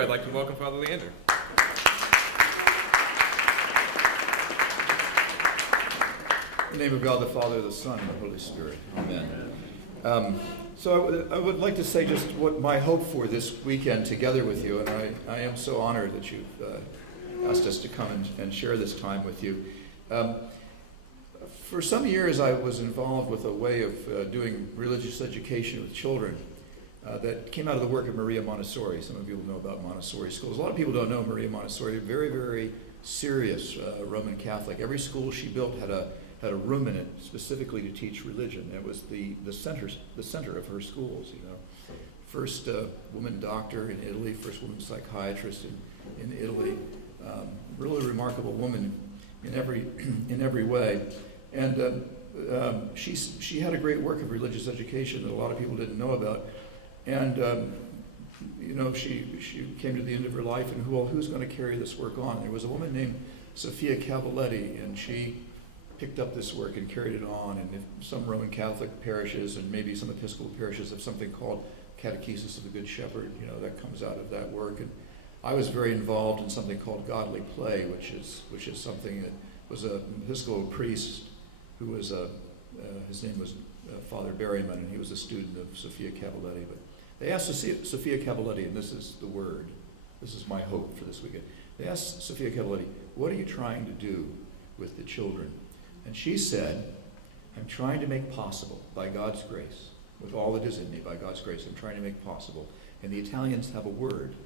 I'd like to welcome Father Leander. In the name of God, the Father, the Son, and the Holy Spirit. Amen. So I would like to say just what my hope for this weekend together with you, and I am so honored that you've asked us to come and share this time with you. For some years I was involved with a way of doing religious education with children that came out of the work of Maria Montessori. Some of you will know about Montessori schools. A lot of people don't know Maria Montessori. Very, very serious Roman Catholic. Every school she built had a room in it specifically to teach religion. It was the center of her schools. You know, first woman doctor in Italy, first woman psychiatrist in Italy. Really remarkable woman in every way. And she had a great work of religious education that a lot of people didn't know about. And you know, she came to the end of her life, and who's going to carry this work on? There was a woman named Sophia Cavalletti, and she picked up this work and carried it on. And if some Roman Catholic parishes and maybe some Episcopal parishes have something called Catechesis of the Good Shepherd, you know, that comes out of that work. And I was very involved in something called Godly Play, which is something that was an Episcopal priest who was his name was Father Berryman, and he was a student of Sophia Cavalletti. But they asked Sophia Cavalletti, and this is the word, this is my hope for this weekend. They asked Sophia Cavalletti, what are you trying to do with the children? And she said, I'm trying to make possible, by God's grace, with all that is in me, by God's grace, I'm trying to make possible. And the Italians have a word,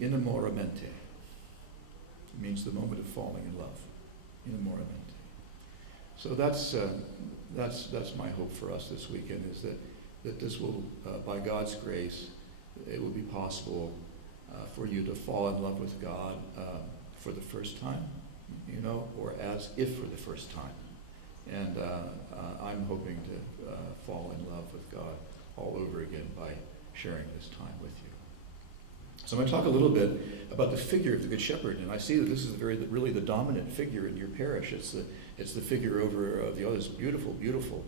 innamoramento. It means the moment of falling in love, innamoramento. So that's my hope for us this weekend, is that this will, by God's grace, it will be possible for you to fall in love with God for the first time, you know, or as if for the first time. And I'm hoping to fall in love with God all over again by sharing this time with you. So I'm going to talk a little bit about the figure of the Good Shepherd, and I see that this is really the dominant figure in your parish. It's the figure over the other beautiful, beautiful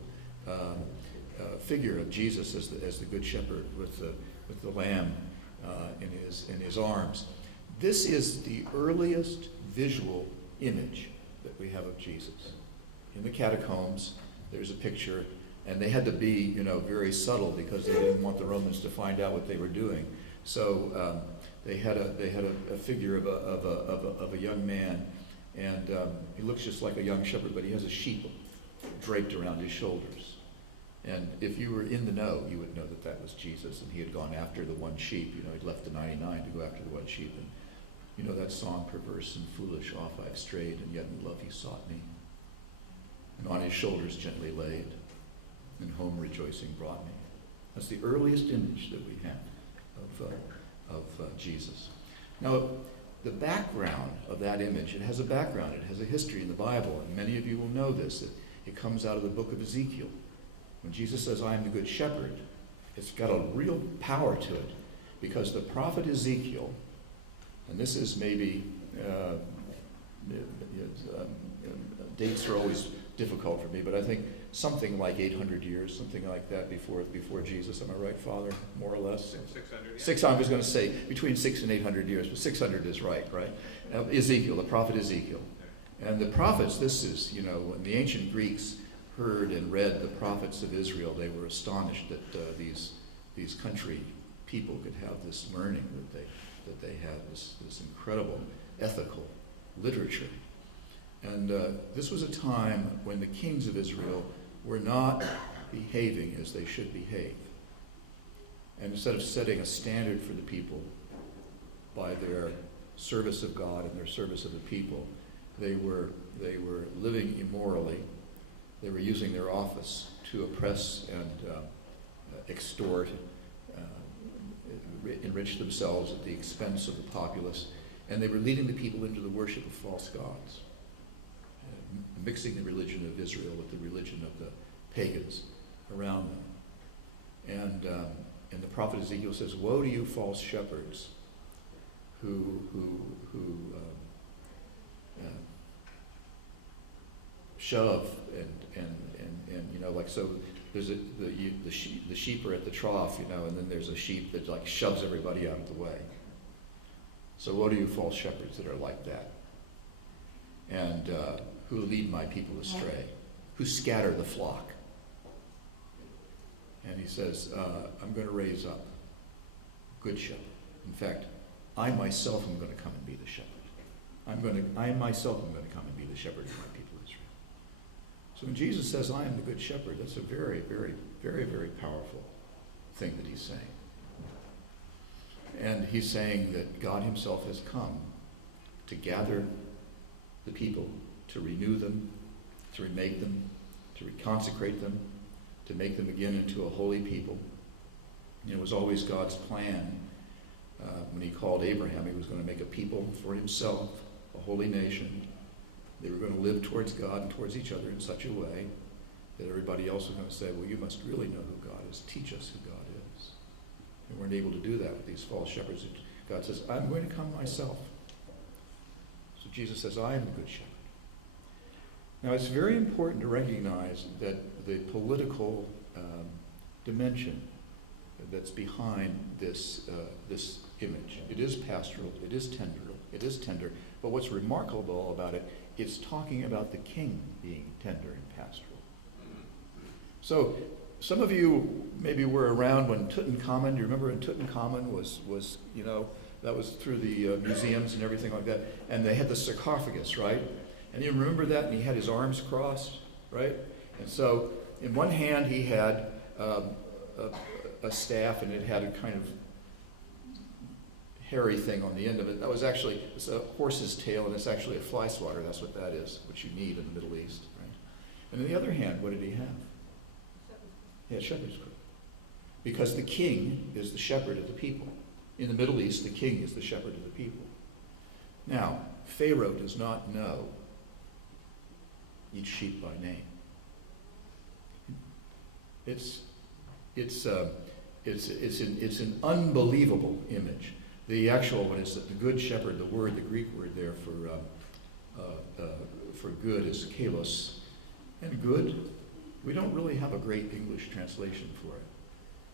figure of Jesus as the Good Shepherd with the lamb in his arms. This is the earliest visual image that we have of Jesus. In the catacombs, there's a picture, and they had to be, you know, very subtle because they didn't want the Romans to find out what they were doing. So they had a figure of a young man, and he looks just like a young shepherd, but he has a sheep draped around his shoulders. And if you were in the know, you would know that that was Jesus, and he had gone after the one sheep. You know, he'd left the 99 to go after the one sheep. And you know that song, perverse and foolish, off I've strayed, and yet in love he sought me. And on his shoulders gently laid, and home rejoicing brought me. That's the earliest image that we have of Jesus. Now, the background of that image, it has a background, it has a history in the Bible, and many of you will know this. It comes out of the book of Ezekiel. When Jesus says, I am the good shepherd, it's got a real power to it, because the prophet Ezekiel, and this is maybe, dates are always difficult for me, but I think something like 800 years, something like that before Jesus. Am I right, Father? More or less? 600. Yeah. I was going to say between 600 and 800 years, but 600 is right? Ezekiel, the prophet Ezekiel. And the prophets, this is, you know, when the ancient Greeks heard and read the prophets of Israel, they were astonished that these country people could have this learning, that they had this incredible ethical literature. And this was a time when the kings of Israel were not behaving as they should behave. And instead of setting a standard for the people by their service of God and their service of the people, they were living immorally. They were using their office to oppress and extort, enrich themselves at the expense of the populace, and they were leading the people into the worship of false gods, mixing the religion of Israel with the religion of the pagans around them. And the prophet Ezekiel says, woe to you false shepherds who shove and you know, like, so there's the sheep are at the trough, you know, and then there's a sheep that like shoves everybody out of the way. So woe to you false shepherds that are like that, and who lead my people astray, who scatter the flock. And he says, I'm going to raise up a good shepherd. In fact, I myself am going to come and be the shepherd. I myself am going to come and be the shepherd of my people Israel. So when Jesus says, I am the good shepherd, that's a very, very, very, very powerful thing that he's saying. And he's saying that God himself has come to gather the people, to renew them, to remake them, to reconsecrate them, to make them again into a holy people. And it was always God's plan. When he called Abraham, he was going to make a people for himself, a holy nation. They were going to live towards God and towards each other in such a way that everybody else was going to say, well, you must really know who God is. Teach us who God is. They weren't able to do that with these false shepherds. God says, I'm going to come myself. So Jesus says, I am the good shepherd. Now, it's very important to recognize that the political dimension that's behind this image. It is pastoral, it is tender, but what's remarkable about it, it's talking about the king being tender and pastoral. So, some of you maybe were around when Tutankhamun, you remember when Tutankhamun was that was through the museums and everything like that, and they had the sarcophagus, right? And you remember that, and he had his arms crossed, right? And so, in one hand he had a staff, and it had a kind of hairy thing on the end of it. That was actually, it's a horse's tail, and it's actually a fly swatter. That's what that is, which you need in the Middle East, right? And on the other hand, what did he have? He had shepherd's crook. Because the king is the shepherd of the people. In the Middle East, the king is the shepherd of the people. Now, Pharaoh does not know each sheep by name. It's an unbelievable image. The actual one is that the good shepherd, the Greek word there for good is kalos. And good, we don't really have a great English translation for it.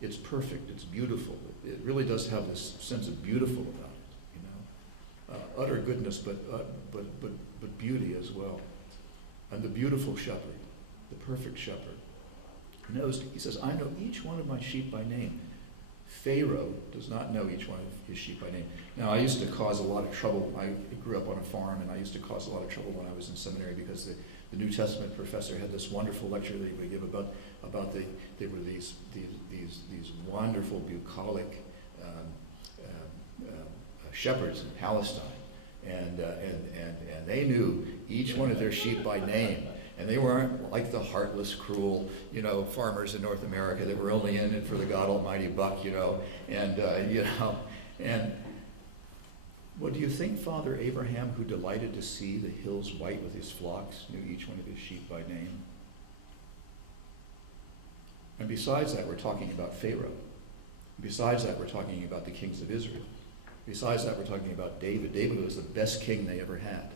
It's perfect, it's beautiful. It really does have this sense of beautiful about it, utter goodness, but beauty as well. And the beautiful shepherd, the perfect shepherd, he says, I know each one of my sheep by name. Pharaoh does not know each one of his sheep by name. Now, I used to cause a lot of trouble. I grew up on a farm, and I used to cause a lot of trouble when I was in seminary because the New Testament professor had this wonderful lecture that he would give about there were these wonderful bucolic shepherds in Palestine, and they knew each one of their sheep by name. And they weren't like the heartless, cruel, farmers in North America that were only in it for the God Almighty buck, And what do you think Father Abraham, who delighted to see the hills white with his flocks, knew each one of his sheep by name? And besides that, we're talking about Pharaoh. Besides that, we're talking about the kings of Israel. Besides that, we're talking about David. David was the best king they ever had.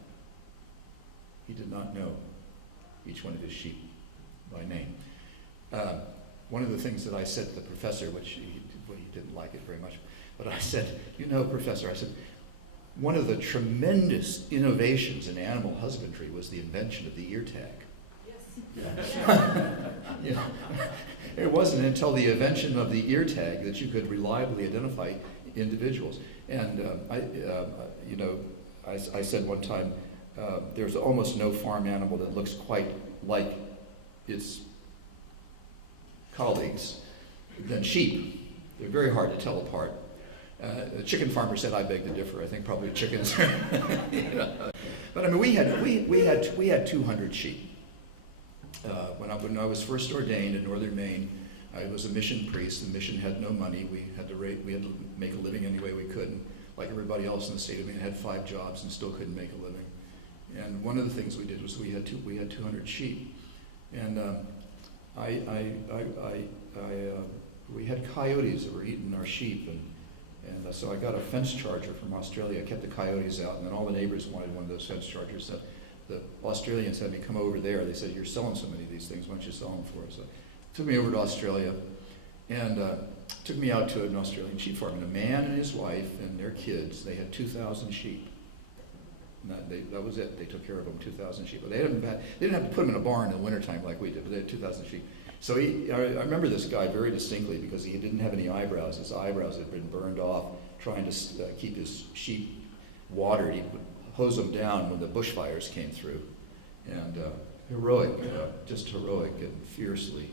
He did not know each one of his sheep by name. One of the things that I said to the professor, which he didn't like it very much, but I said, Professor, I said, one of the tremendous innovations in animal husbandry was the invention of the ear tag. Yes. It wasn't until the invention of the ear tag that you could reliably identify individuals. And I said one time, there's almost no farm animal that looks quite like its colleagues than sheep. They're very hard to tell apart. The chicken farmer said, I beg to differ. I think probably chickens. But I mean, we had 200 sheep. When I was first ordained in northern Maine, I was a mission priest. The mission had no money. We had to make a living any way we could. And like everybody else in the state of Maine, had 5 jobs and still couldn't make a living. And one of the things we did was we had 200 sheep, and we had coyotes that were eating our sheep, and so I got a fence charger from Australia. I kept the coyotes out, and then all the neighbors wanted one of those fence chargers. So the Australians had me come over there. They said, "You're selling so many of these things. Why don't you sell them for us?" So took me over to Australia, and took me out to an Australian sheep farm, and a man and his wife and their kids, they had 2,000 sheep. And that was it. They took care of them, 2,000 sheep. But they didn't have to put them in a barn in the wintertime like we did, but they had 2,000 sheep. So I remember this guy very distinctly because he didn't have any eyebrows. His eyebrows had been burned off trying to keep his sheep watered. He would hose them down when the bushfires came through. And heroic, just heroic and fiercely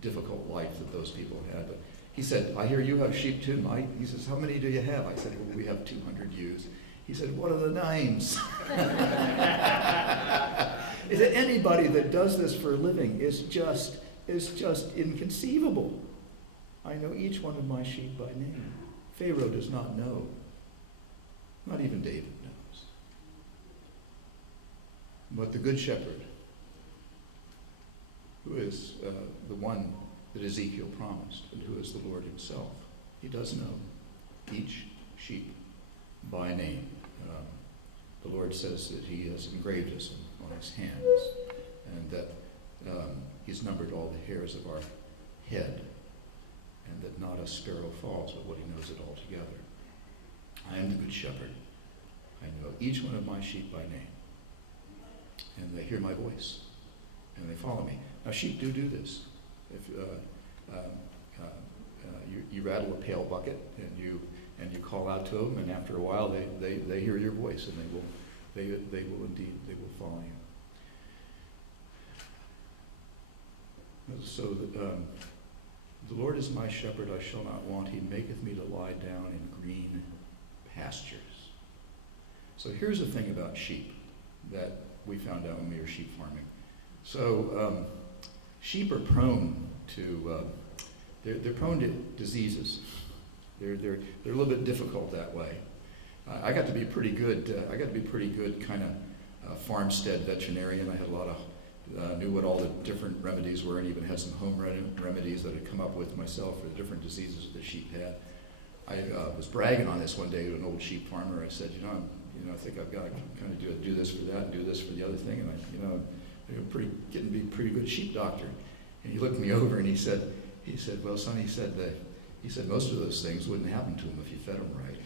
difficult life that those people had. But he said, I hear you have sheep too, Mike. He says, how many do you have? I said, well, we have 200 ewes. He said, what are the names? He said, anybody that does this for a living is just inconceivable. I know each one of my sheep by name. Pharaoh does not know. Not even David knows. But the Good Shepherd, who is the one that Ezekiel promised, and who is the Lord himself, he does know each sheep by name. The Lord says that he has engraved us on his hands, and that he's numbered all the hairs of our head, and that not a sparrow falls, but what he knows it all together. I am the Good Shepherd. I know each one of my sheep by name, and they hear my voice, and they follow me. Now, sheep do this. If you rattle a pail bucket, and you call out to them, and after a while they hear your voice, and they will follow you. So the Lord is my shepherd; I shall not want. He maketh me to lie down in green pastures. So here's the thing about sheep that we found out when we were sheep farming. So sheep are prone to they're prone to diseases. They're a little bit difficult that way. I got to be pretty good kind of farmstead veterinarian. I had a lot of knew what all the different remedies were, and even had some home remedies that I'd come up with myself for the different diseases that sheep had. I was bragging on this one day to an old sheep farmer. I said, I think I've got to kind of do this for that and do this for the other thing, and I'm getting to be a pretty good sheep doctor. And he looked me over and he said, well, son, he said most of those things wouldn't happen to him if you fed them right.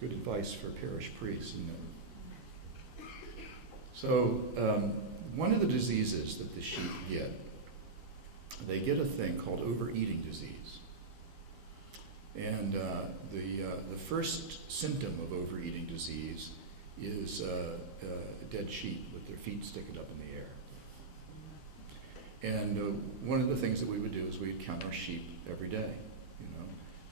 Good advice for parish priests. So one of the diseases that the sheep get, they get a thing called overeating disease. And the first symptom of overeating disease is a dead sheep with their feet sticking up in the air. And one of the things that we would do is we'd count our sheep every day,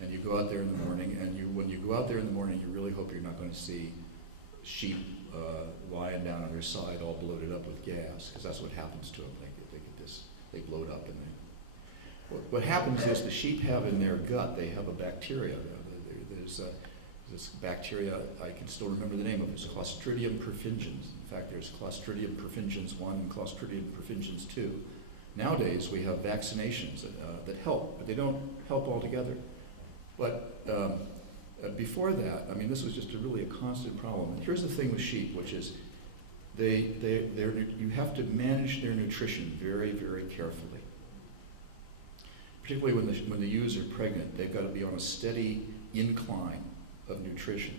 And you go out there in the morning, and when you go out there in the morning, you really hope you're not going to see sheep lying down on their side all bloated up with gas, because that's what happens to them. They bloat up, and what happens is the sheep have in their gut, they have a bacteria. There's this bacteria, I can still remember the name of it. It's Clostridium perfringens. In fact, there's Clostridium perfringens 1 and Clostridium perfringens 2. Nowadays, we have vaccinations that help, but they don't help altogether. But before that, this was just really a constant problem. And here's the thing with sheep, which is you have to manage their nutrition very, very carefully. Particularly when the ewes are pregnant, they've got to be on a steady incline of nutrition.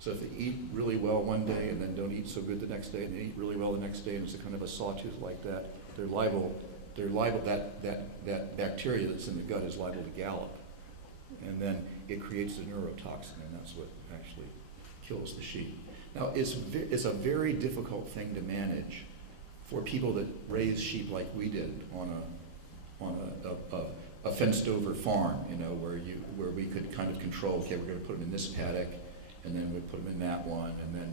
So if they eat really well one day and then don't eat so good the next day, and they eat really well the next day, and it's a kind of a sawtooth like that, they're liable that bacteria that's in the gut is liable to gallop. And then it creates the neurotoxin, and that's what actually kills the sheep. Now, it's a very difficult thing to manage for people that raise sheep like we did on a fenced-over farm, where we could kind of control. Okay, we're going to put them in this paddock, and then we put them in that one, and then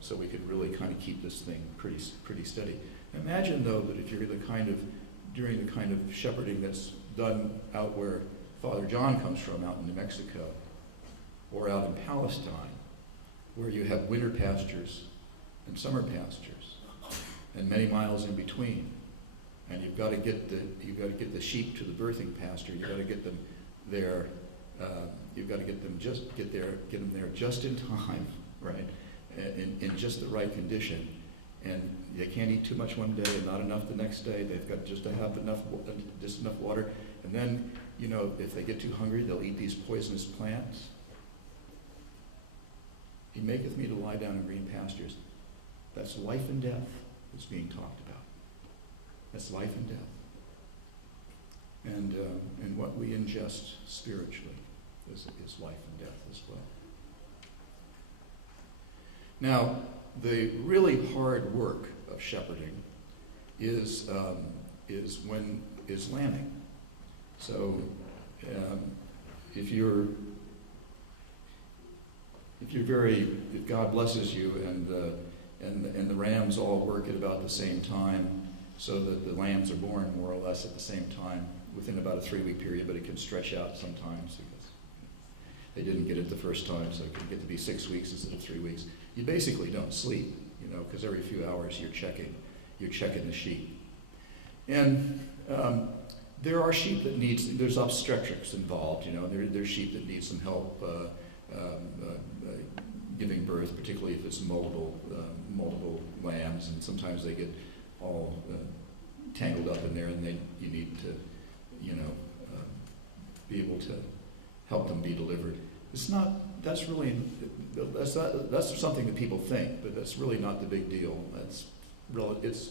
so we could really kind of keep this thing pretty steady. Imagine though that if you're doing the kind of shepherding that's done out where Father John comes from, out in New Mexico, or out in Palestine, where you have winter pastures and summer pastures, and many miles in between, and you've got to get the sheep to the birthing pasture. You've got to get them there. You've got to get them there just in time, right? In just the right condition. and they can't eat too much one day and not enough the next day. They've got just to have just enough water. And then, if they get too hungry, they'll eat these poisonous plants. He maketh me to lie down in green pastures. That's life and death that's being talked about. That's life and death. And what we ingest spiritually is life and death as well. Now, the really hard work of shepherding is lambing. So, if God blesses you and the rams all work at about the same time, so that the lambs are born more or less at the same time within about a 3-week period, but it can stretch out sometimes because they didn't get it the first time, so it can get to be 6 weeks instead of 3 weeks. You basically don't sleep, because every few hours you're checking the sheep. And there are sheep that there's obstetrics involved, there's sheep that need some help giving birth, particularly if it's multiple lambs, and sometimes they get all tangled up in there, and you need to, be able to help them be delivered. That's something that people think, but that's really not the big deal. It's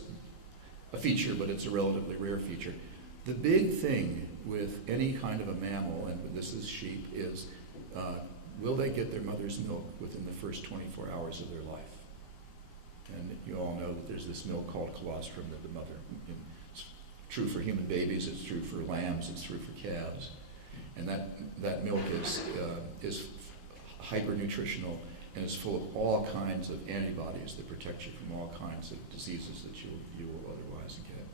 a feature, but it's a relatively rare feature. The big thing with any kind of a mammal, and this is sheep, is will they get their mother's milk within the first 24 hours of their life? And you all know that there's this milk called colostrum that the mother, it's true for human babies, it's true for lambs, it's true for calves. And that milk is hyper-nutritional and is full of all kinds of antibodies that protect you from all kinds of diseases that you will otherwise get.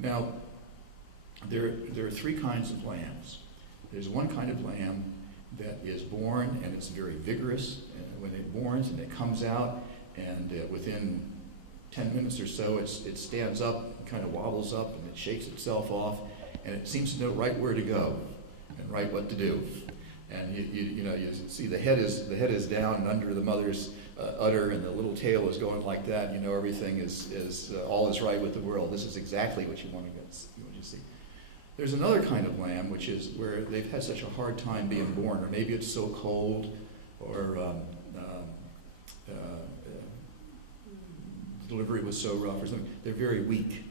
Now, there are 3 kinds of lambs. There's one kind of lamb that is born, and it's very vigorous. And when it borns and it comes out, and within 10 minutes or so, it stands up, kind of wobbles up, and it shakes itself off, and it seems to know right where to go and right what to do. And you see the head is down and under the mother's udder, and the little tail is going like that. Everything is all is right with the world. This is exactly what you want to see. There's another kind of lamb, which is where they've had such a hard time being born, or maybe it's so cold, or the delivery was so rough, or something. They're very weak,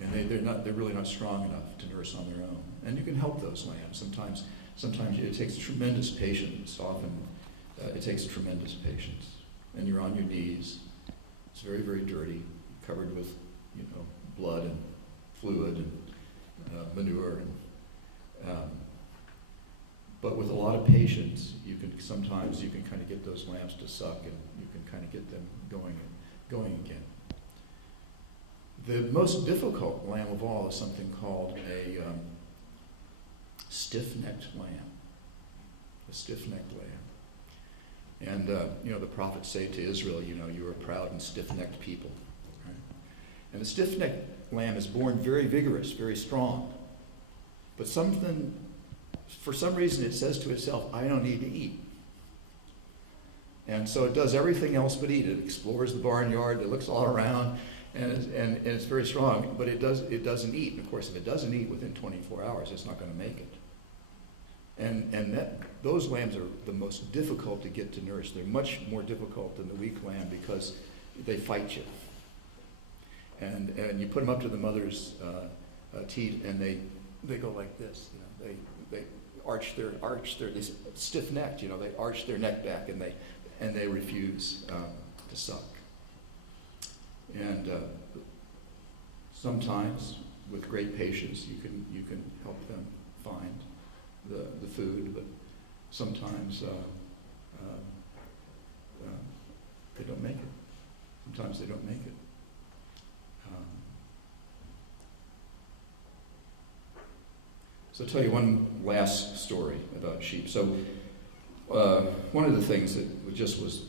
and they're really not strong enough to nurse on their own. And you can help those lambs. Sometimes it takes tremendous patience. Often it takes tremendous patience, and you're on your knees. It's very, very dirty, covered with blood and fluid and manure, but with a lot of patience, you can kind of get those lambs to suck, and you can kind of get them going again. The most difficult lamb of all is something called a stiff-necked lamb. A stiff-necked lamb. And the prophets say to Israel, you are a proud and stiff-necked people. Right? And the stiff-necked lamb is born very vigorous, very strong. But for some reason it says to itself, I don't need to eat. And so it does everything else but eat. It explores the barnyard, it looks all around, and it's very strong, but it doesn't eat. And of course, if it doesn't eat within 24 hours, it's not going to make it. And those lambs are the most difficult to get to nurse. They're much more difficult than the weak lamb because they fight you. And you put them up to the mother's teat, and they go like this. They they stiff-necked. They arch their neck back, and they refuse to suck. And sometimes, with great patience, you can help them find the food, but sometimes they don't make it. Sometimes they don't make it. So I'll tell you one last story about sheep. So one of the things that just was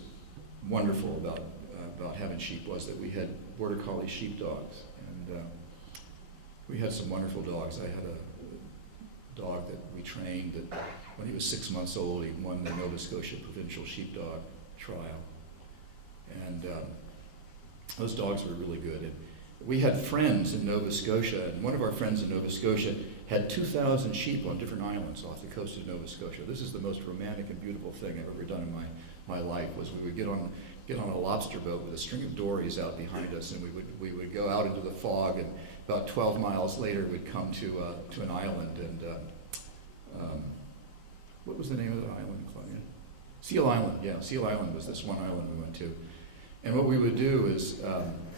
wonderful about having sheep was that we had border collie sheepdogs, and we had some wonderful dogs. I had a dog that we trained that when he was 6 months old, he won the Nova Scotia Provincial Sheepdog Trial, and Those dogs were really good. And we had friends in Nova Scotia, and one of our friends in Nova Scotia had 2,000 sheep on different islands off the coast of Nova Scotia. This is the most romantic and beautiful thing I've ever done in my life, was we would get on a lobster boat with a string of dories out behind us, and we would go out into the fog, and about 12 miles later we'd come to an island, and what was the name of the island, Claudia? Seal Island, yeah, Seal Island was this one island we went to. And what we would do is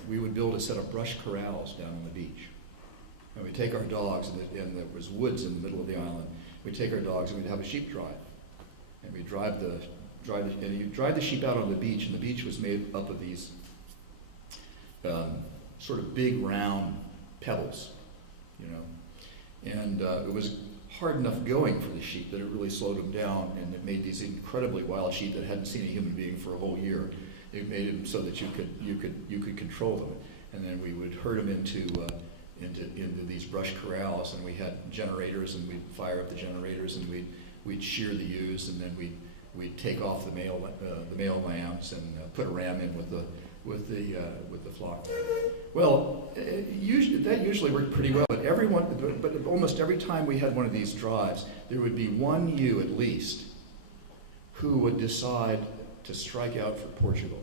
we would build a set of brush corrals down on the beach. And we'd take our dogs, and there was woods in the middle of the island. We'd take our dogs and we'd have a sheep drive. And we'd and you'd drive the sheep out on the beach, and the beach was made up of these sort of big round pebbles, you know. And it was hard enough going for the sheep that it really slowed them down, and it made these incredibly wild sheep that hadn't seen a human being for a whole year. It made them so that you could control them, and then we would herd them into these brush corrals, and we had generators, and we'd fire up the generators, and we'd shear the ewes, and then we'd take off the male lambs and put a ram in with the flock. Well, that usually worked pretty well, but almost every time we had one of these drives, there would be one ewe at least who would decide to strike out for Portugal.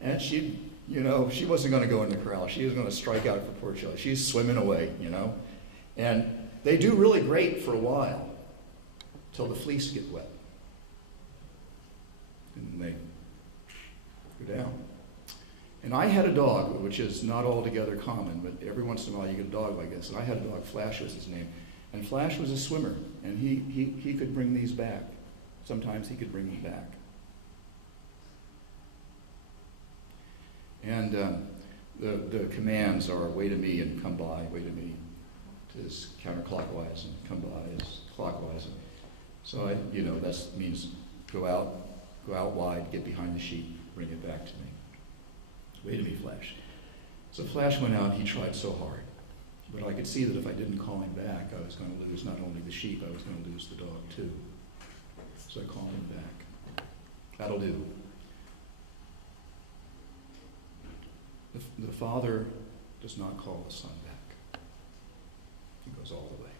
And she wasn't going to go in the corral. She was going to strike out for Portugal. She's swimming away, you know. And they do really great for a while, till the fleece get wet. And they go down. And I had a dog, which is not altogether common, but every once in a while you get a dog like this. And I had a dog, Flash was his name. And Flash was a swimmer, and he could bring these back. Sometimes he could bring them back. And the commands are wait a me and come by, wait a me is counterclockwise, and come by is clockwise. So that means go out wide, get behind the sheep, bring it back to me. Wait a me, Flash. So Flash went out, he tried so hard. But I could see that if I didn't call him back, I was going to lose not only the sheep, I was going to lose the dog too. So I called him back. That'll do. The father does not call the son back. He goes all the way.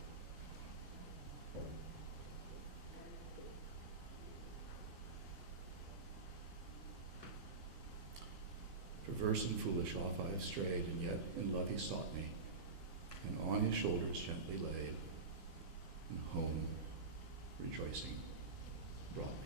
Perverse and foolish off I have strayed, and yet in love he sought me, and on his shoulders gently laid, and home rejoicing brought me.